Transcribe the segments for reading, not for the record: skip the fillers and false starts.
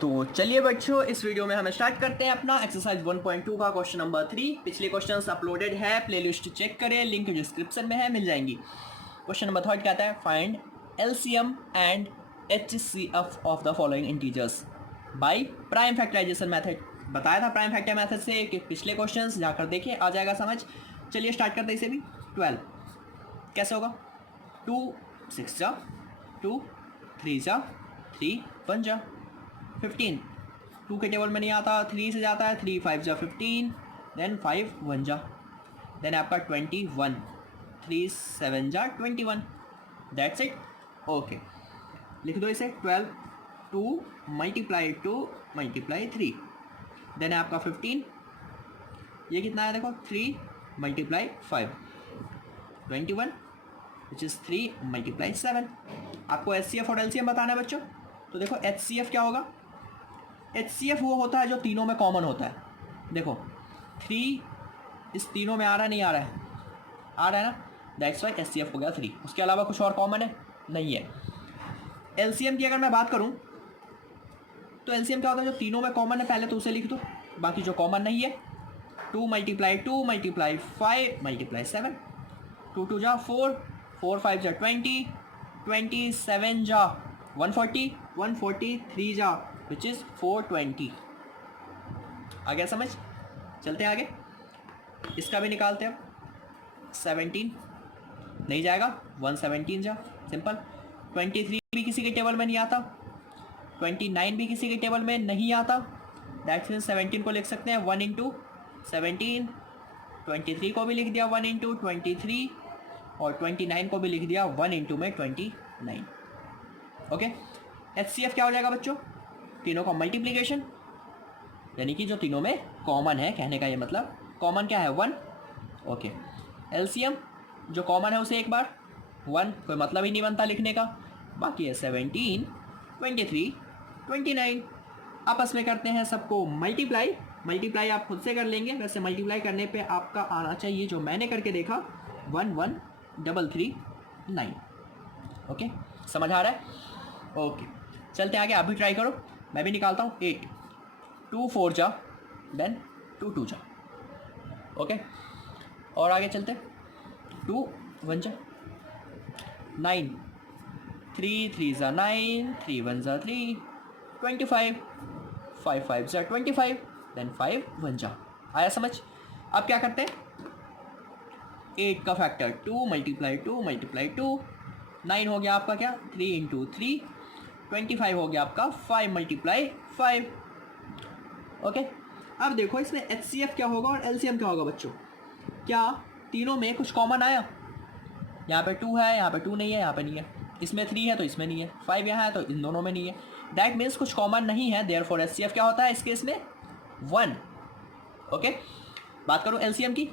तो चलिए बच्चों, इस वीडियो में हम स्टार्ट करते हैं अपना एक्सरसाइज 1.2 का क्वेश्चन नंबर 3। पिछले क्वेश्चंस अपलोडेड है, प्लेलिस्ट चेक करें, लिंक डिस्क्रिप्शन में है, मिल जाएंगी। क्वेश्चन नंबर 3 कहता है find LCM and HCF of the following integers by prime factorization method. बताया था प्राइम फैक्टर मेथड से कि पिछले क्वेश्चंस जाकर देखिए, आ जाएगा समझ। चलिए स्टार्ट करते हैं इसे भी। 12 कैसे होगा? 2 6 जा, 2 3 जा, 3 1 जा। 15 2 के टेबल में नहीं आता, 3 से जाता है, 3 5 जा 15, देन 5 1 जा, देन आपका 21, 3 7 जा 21। That's it. ओके, लिख दो इसे। 12 2 मल्टीप्लाई 2 मल्टीप्लाई 3, देन है आपका 15, ये कितना है देखो, 3 मल्टीप्लाई 5 21, विच इज़ 3 मल्टीप्लाई 7। आपको एचसीएफ और एलसीएम बताना है बच्चों। तो देखो एचसीएफ क्या होगा? एचसीएफ वो होता है जो तीनों में कॉमन होता है। देखो 3 इस तीनों में आ रहा है, नहीं आ रहा है? आ रहा है ना, दैट्स वाई एचसीएफ हो गया 3। उसके अलावा कुछ और कॉमन है? नहीं है। एलसीएम की अगर मैं बात करूं तो एलसीएम क्या होता है? जो तीनों में कॉमन है पहले तो उसे लिख दो, बाकी जो कॉमन नहीं है 2 मल्टीप्लाई 2 मल्टीप्लाई 5 मल्टीप्लाई 7, 2 2 जा 4, 4 5 जा 20, 27 जा 140, 143 जा विच इज़ 420। आ गया समझ? चलते हैं आगे, इसका भी निकालते हैं। 17 नहीं जाएगा, 117 जा, सिंपल। 23 भी किसी के टेबल में नहीं आता, 29 भी किसी के टेबल में नहीं आता। दैट्स मीन 17 को लिख सकते हैं 1 इंटू 17, 23 को भी लिख दिया 1 इंटू 23, और 29 को भी लिख दिया 1 इंटू में 29। ओके, एचसीएफ क्या हो जाएगा बच्चों? तीनों का मल्टीप्लिकेशन, यानी कि जो तीनों में कॉमन है, कहने का ये मतलब कॉमन क्या है? 1। ओके, एलसीएम जो कॉमन है उसे एक बार 1, कोई मतलब ही नहीं बनता लिखने का। बाकी है 17 23 29, आपस में करते हैं सबको मल्टीप्लाई। मल्टीप्लाई आप खुद से कर लेंगे, वैसे मल्टीप्लाई करने पे आपका आना चाहिए जो मैंने करके देखा 11339। ओके, समझ आ रहा है? ओके, चलते आगे, आप भी ट्राई करो, मैं भी निकालता हूँ। 8 2 4 जा, देन 2 2 जा। ओके, और आगे चलते। 2 1 जा, 9 3 3 जा 9, 3 1 जा 3, 25 5 5 जा 25, देन 5 1 जा। आया समझ? अब क्या करते हैं? 8 का फैक्टर 2 मल्टीप्लाई 2 मल्टीप्लाई 2, 9 हो गया आपका क्या, 3 इंटू 3, 25 हो गया आपका 5 मल्टीप्लाई 5। ओके, अब देखो इसमें एचसीएफ क्या होगा और एलसीएम क्या होगा बच्चों? क्या तीनों में कुछ कॉमन आया? यहाँ पे 2 है, यहाँ पे 2 नहीं है, यहाँ पे नहीं है। इसमें 3 है तो इसमें नहीं है, 5 यहाँ है तो इन दोनों में नहीं है। दैट मीन्स कुछ कॉमन नहीं है, देयरफॉर एचसीएफ क्या होता है इस केस में? 1। ओके, बात करूँ एलसीएम की,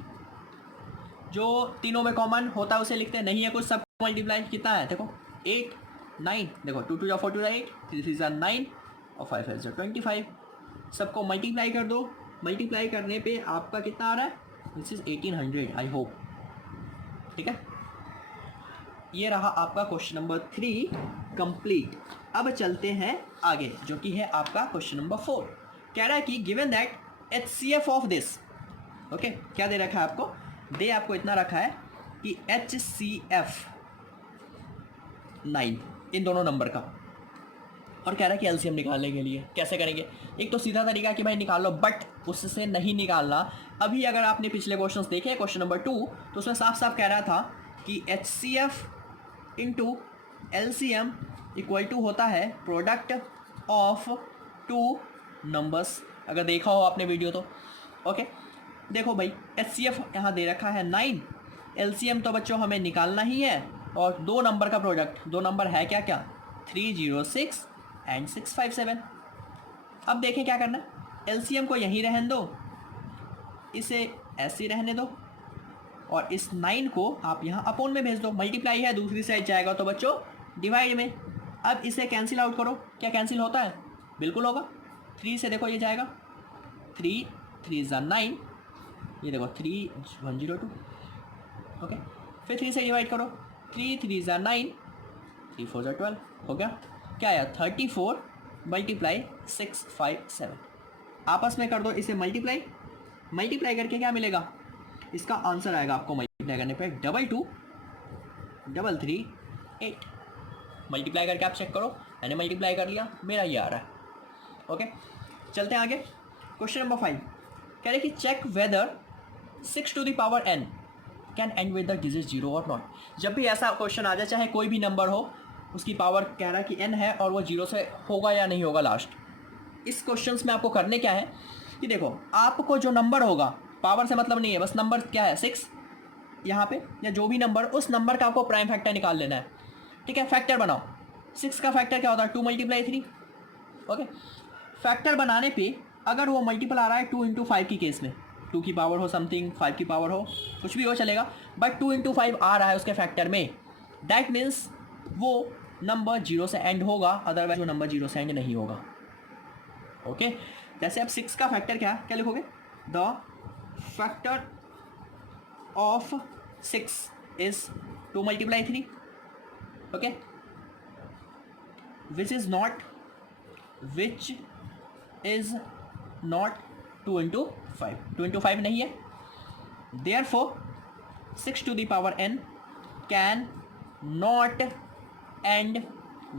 जो तीनों में कॉमन होता है उसे लिखते हैं, नहीं है कुछ, सब मल्टीप्लाई कितना है देखो, 8 9, देखो 2 2 जा 4 2 जा 8, 3 3 जा 9, और 5 5 जा 25। सबको मल्टीप्लाई कर दो। मल्टीप्लाई करने पे आपका कितना आ रहा है? This is 1800, I hope. ठीक है, ये रहा आपका क्वेश्चन नंबर 3 कंप्लीट। अब चलते हैं आगे, जो कि है आपका क्वेश्चन नंबर 4। कह रहा है कि given that HCF of this. Okay, क्या दे रखा है आपको? दे आपको इतना रखा है कि एचसीएफ 9 इन दोनों नंबर का, और कह रहा है कि एलसीएम निकालने के लिए कैसे करेंगे? एक तो सीधा तरीका कि भाई निकाल लो, बट उससे नहीं निकालना। अभी अगर आपने पिछले क्वेश्चंस देखे क्वेश्चन नंबर 2, तो उसमें साफ साफ कह रहा था कि HCF into LCM equal to होता है प्रोडक्ट ऑफ 2 नंबर्स। अगर देखा हो आपने वीडियो तो। ओके, देखो भाई एचसीएफ यहाँ दे रखा है 9, एलसीएम तो बच्चों हमें निकालना ही है, और 2 नंबर का प्रोडक्ट, 2 नंबर है क्या क्या, 306 एंड 657। अब देखें क्या करना है। एलसीएम को यहीं रहने दो, इसे ऐसे रहने दो, और इस 9 को आप यहाँ अपोन में भेज दो। मल्टीप्लाई है, दूसरी साइड जाएगा तो बच्चों डिवाइड में। अब इसे कैंसिल आउट करो, क्या कैंसिल होता है? बिल्कुल होगा। 3 से देखो ये जाएगा, 3 3 जा 9, ये देखो 3 102। ओके, फिर 3 से डिवाइड करो, 3 3 जा 9, 3 4 जा 12, हो गया। क्या आया? 34 मल्टीप्लाई 657, आपस में कर दो इसे मल्टीप्लाई। मल्टीप्लाई करके क्या मिलेगा, इसका आंसर आएगा आपको मल्टीप्लाई करने पे 222338। मल्टीप्लाई करके आप चेक करो, मैंने मल्टीप्लाई कर लिया, मेरा ये आ रहा है। ओके, चलते हैं आगे। क्वेश्चन नंबर 5 कह रहे कि check whether 6 to the power n can end with the digit 0 और नॉट। जब भी ऐसा क्वेश्चन आ जाए, चाहे कोई भी नंबर हो, उसकी पावर कह रहा है कि n है और वो 0 से होगा या नहीं होगा लास्ट। इस क्वेश्चन में आपको करने क्या है कि देखो, आपको जो नंबर होगा, पावर से मतलब नहीं है, बस नंबर क्या है 6 यहाँ पे, या जो भी नंबर, उस नंबर का आपको प्राइम फैक्टर निकाल लेना है। ठीक है, फैक्टर बनाओ। 6 का फैक्टर क्या होता है, 2 × 3। ओके, फैक्टर बनाने पे अगर वो मल्टीपल आ रहा है 2 × 5 की केस में, 2 की पावर हो समथिंग, 5 की पावर हो, कुछ भी हो चलेगा, बट 2 × 5 आ रहा है उसके फैक्टर में, दैट मीन्स वो नंबर 0 से एंड होगा, अदरवाइज वो नंबर 0 से एंड नहीं होगा। ओके, जैसे आप 6 का फैक्टर क्या लिखोगे, the factor of 6 is 2 × 3। Okay, which is not 2 × 5, 2 × 5 नहीं है, therefore 6 to the power n can not end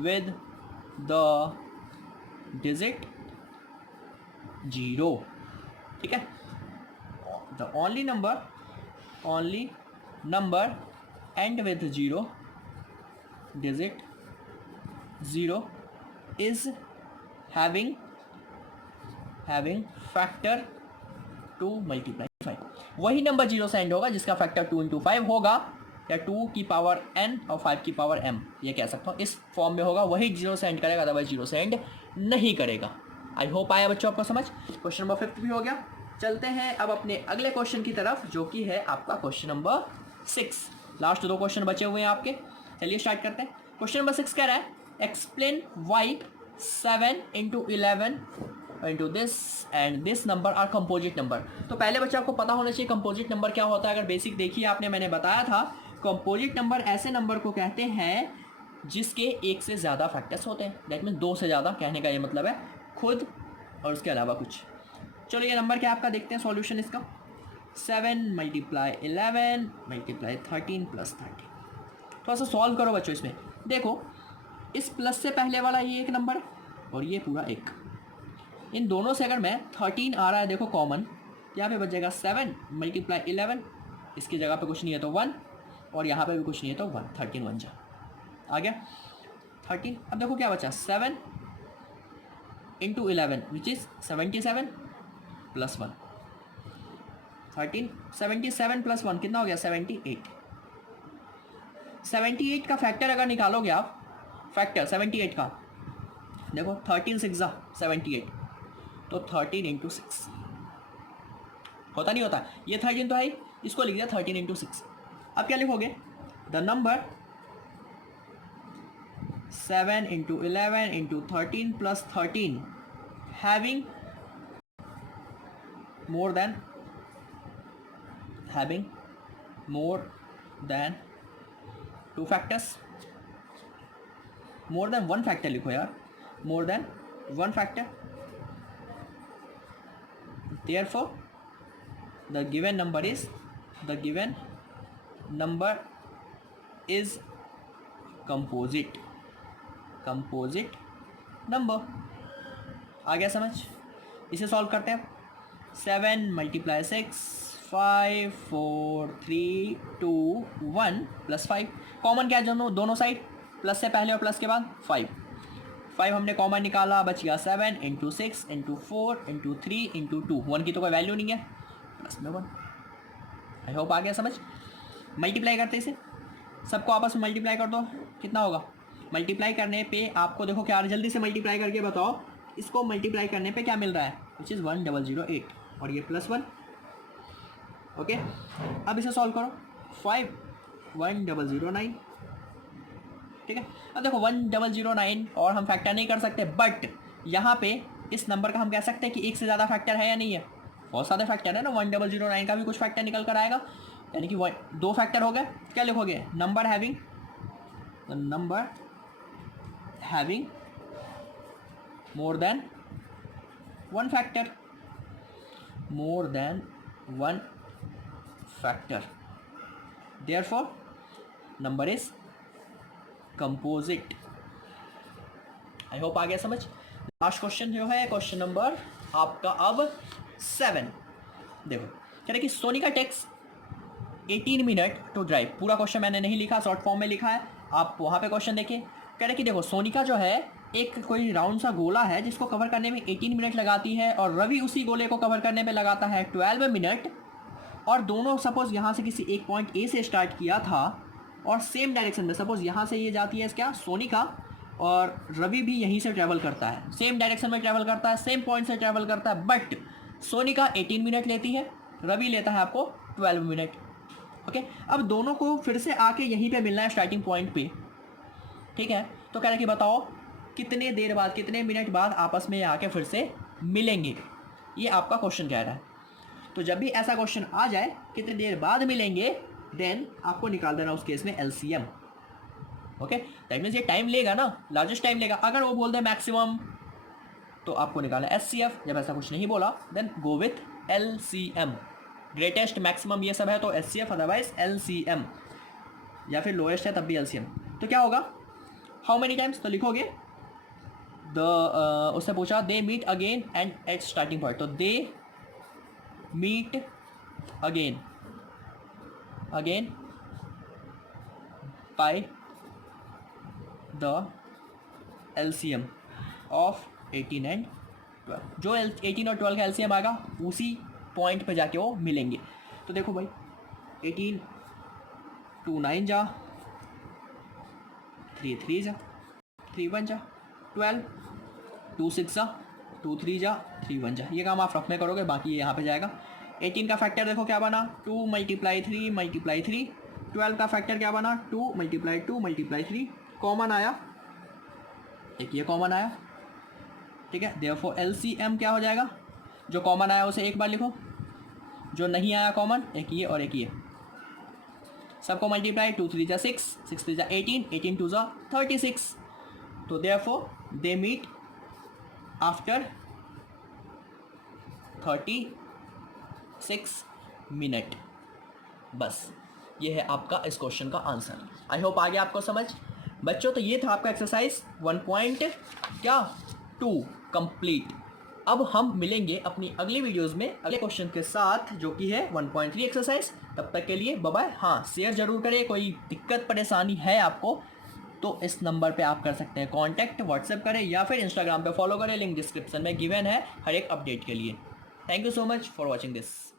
with the digit 0। ठीक है, the only number end with 0 digit 0 is having factor 2 × 5। वही नंबर 0 से एंड होगा जिसका फैक्टर 2 × 5 होगा, या 2 की पावर n और 5 की पावर m, ये कह सकता हूँ, इस फॉर्म में होगा, वही 0 से एंड करेगा, अदरवाइज 0 से एंड नहीं करेगा। आई होप आया बच्चों आपको समझ। क्वेश्चन नंबर 5 भी हो गया। चलते हैं अब अपने अगले क्वेश्चन की तरफ, जो कि है आपका क्वेश्चन नंबर 6। लास्ट 2 क्वेश्चन बचे हुए हैं आपके, चलिए स्टार्ट करते हैं। क्वेश्चन नंबर 6 कह रहा है explain why 7 × 11 into this and this number are composite number। तो पहले बच्चे आपको पता होना चाहिए कंपोजिट नंबर क्या होता है। अगर बेसिक देखिए आपने, मैंने बताया था कंपोजिट नंबर ऐसे नंबर को कहते हैं जिसके एक से ज़्यादा फैक्टर्स होते हैं, दैट मीन 2 से ज़्यादा, कहने का ये मतलब है खुद और उसके अलावा कुछ। चलो ये नंबर क्या आपका देखते हैं सॉल्यूशन इसका। 7 × 11 × 13 + 30। थोड़ा सा सॉल्व करो बच्चों। इसमें देखो, इस प्लस से पहले वाला ये एक नंबर और ये पूरा एक, इन दोनों से अगर मैं 13 आ रहा है, देखो कॉमन, यहाँ पे बच जाएगा 7 × 11, इसकी जगह पे कुछ नहीं है तो 1, और यहाँ पे भी कुछ नहीं है तो 1, 13 1 जा आ गया 13। अब देखो क्या बचा, 7 × 11 विच इज़ 77 + 1, 13, 77 + 1 कितना हो गया 78। 78 का फैक्टर अगर निकालोगे आप, फैक्टर 78 का, देखो 13 6 जा 78, तो 13 × 6 होता नहीं होता, ये 13 तो है ही, इसको लिख दिया 13 × 6। अब क्या लिखोगे, the number 7 × 11 × 13 + 13 having more than 2 factors, more than 1 factor लिखो यार, more than 1 factor, therefore the given number is composite number। आ गया समझ। इसे सॉल्व करते हैं। 7 × 6 5 4 3 2 1 + 5, कॉमन क्या है दोनों साइड, प्लस से पहले और प्लस के बाद 5 हमने कॉमन निकाला, बच गया 7 × 6 × 4 × 3 × 2, 1 की तो कोई वैल्यू नहीं है, प्लस में 1। आई होप आ गया समझ। मल्टीप्लाई करते इसे, सबको आपस में मल्टीप्लाई कर दो, कितना होगा। मल्टीप्लाई करने पे आपको देखो क्या, जल्दी से मल्टीप्लाई करके बताओ, इसको मल्टीप्लाई करने पे क्या मिल रहा है, विच इज़ 1008, और ये +1। ओके, अब इसे सॉल्व करो, 5 1009। ठीक है, अब देखो 1009 और हम फैक्टर नहीं कर सकते, बट यहाँ पे इस नंबर का हम कह सकते हैं कि एक से ज़्यादा फैक्टर है या नहीं है, बहुत सारे फैक्टर है ना, 1009 का भी कुछ फैक्टर निकल कर आएगा, यानी कि 2 फैक्टर हो गए। क्या लिखोगे, number having more than one factor, more than one factor. Therefore number is composite. I hope आ गया समझ. लास्ट क्वेश्चन जो है क्वेश्चन नंबर आपका अब 7. देखो कह रहे कि Sonika takes 18 minute to drive. पूरा क्वेश्चन मैंने नहीं लिखा, शॉर्ट फॉर्म में लिखा है, आप वहाँ पे क्वेश्चन देखिए. कह रहे कि देखो सोनिका जो है एक कोई राउंड सा गोला है जिसको कवर करने में 18 मिनट लगाती है, और रवि उसी गोले को कवर करने में लगाता है 12 मिनट. और दोनों सपोज यहाँ से किसी एक पॉइंट ए से स्टार्ट किया था और सेम डायरेक्शन में, सपोज यहाँ से ये जाती है क्या सोनिका, और रवि भी यहीं से ट्रैवल करता है, सेम डायरेक्शन में ट्रैवल करता है, सेम पॉइंट से ट्रैवल करता है. बट सोनिका 18 मिनट लेती है, रवि लेता है आपको 12 मिनट. ओके, अब दोनों को फिर से आके यहीं पे मिलना है स्टार्टिंग पॉइंट पे. ठीक है, तो कह रहे कि बताओ कितने देर बाद, कितने मिनट बाद आपस में आके फिर से मिलेंगे. ये आपका क्वेश्चन कह रहा है. तो जब भी ऐसा क्वेश्चन आ जाए कितनी देर बाद मिलेंगे, देन आपको निकाल देना उस केस में एलसीएम. ओके, दैट मीन्स ये टाइम लेगा ना, लार्जेस्ट टाइम लेगा. अगर वो बोल दे मैक्सिमम तो आपको निकालना एचसीएफ. जब ऐसा कुछ नहीं बोला then go with LCM. Greatest, maximum ये सब है तो एचसीएफ, अदरवाइज एलसीएम, या फिर लोएस्ट है तब भी एलसीएम. तो क्या होगा, हाउ मेनी टाइम्स, तो लिखोगे उससे पूछा they meet again and at starting point, तो they meet again by the LCM of 18 and 12. जो 18 और 12 का एलसीएम आएगा उसी पॉइंट पे जाके वो मिलेंगे. तो देखो भाई 18 2 9 जा, 3 3 जा, 3 1 जा, 12 2 6 जा, 2 3 जा, 3 1 जा. ये काम आप रफ में करोगे, बाकी ये यहाँ पे जाएगा. 18 का फैक्टर देखो क्या बना, 2 × 3 × 3. 12 का फैक्टर क्या बना, 2 × 2 × 3. कॉमन आया, एक ये कॉमन आया. ठीक है, देयरफॉर एलसीएम क्या हो जाएगा, जो कॉमन आया उसे एक बार लिखो, जो नहीं आया कॉमन एक ये और एक ये, सबको मल्टीप्लाई. 2 3 जा 6, 6 3 जा 18, 18 2 जा 36. तो therefore they meet after 36 minute. बस ये है आपका इस क्वेश्चन का आंसर. आई होप आ गया आपको समझ बच्चों. तो ये था आपका एक्सरसाइज 1.2 कंप्लीट. अब हम मिलेंगे अपनी अगली वीडियोस में अगले क्वेश्चन के साथ, जो कि है 1.3 एक्सरसाइज. तब तक के लिए बाय बाय. हाँ, शेयर जरूर करें. कोई दिक्कत परेशानी है आपको तो इस नंबर पे आप कर सकते हैं कांटेक्ट, व्हाट्सएप करें या फिर इंस्टाग्राम पे फॉलो करें. लिंक डिस्क्रिप्शन में गिवन है हर एक अपडेट के लिए. Thank you so much for watching this.